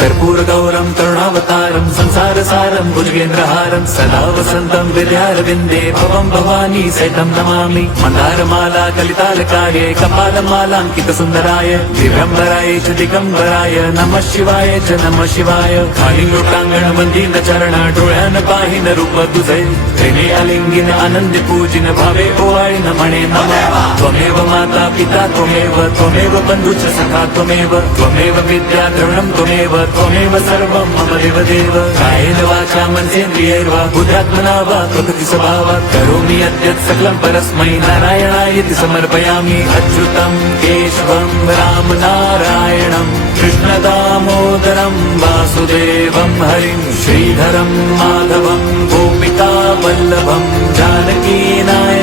कर्पूर गौरम करुणावतारम संसार सारम भुजगेंद्रहारम सदा वसंतम विद्यारविंदे भवम भवानी सहितं नमामि मंदारमाला कलितालकार्ये कपालमालांकित सुंदराय दिव्यंबराय च दिगंबराय नमः शिवाय च नमः शिवाय खाली लोटांगण वंदीन चरण डोळ्यान पाहिन रूप तुझे प्रेमे अलिंगिन आनंदी पूजिन भावे ओवाळीन म्हणे नमः त्वमेव माता पिता त्वमेव बंधुच सखा त्वमेव विद्या द्रवणं त्वमेव सर्वं मम देवदेव कायेन वाचा मनसेन्द्रियैर्वा बुद्ध्यात्मना वा प्रकृति स्वभावात् करोमि यद्यत् सकलं परस्मै नारायणायति समर्पयामि अच्युतं केशवं राम नारायणं कृष्णदामोदरं वासुदेवं हरिं श्रीधरं माधवं गोपिका वल्लभं जानकी नायकं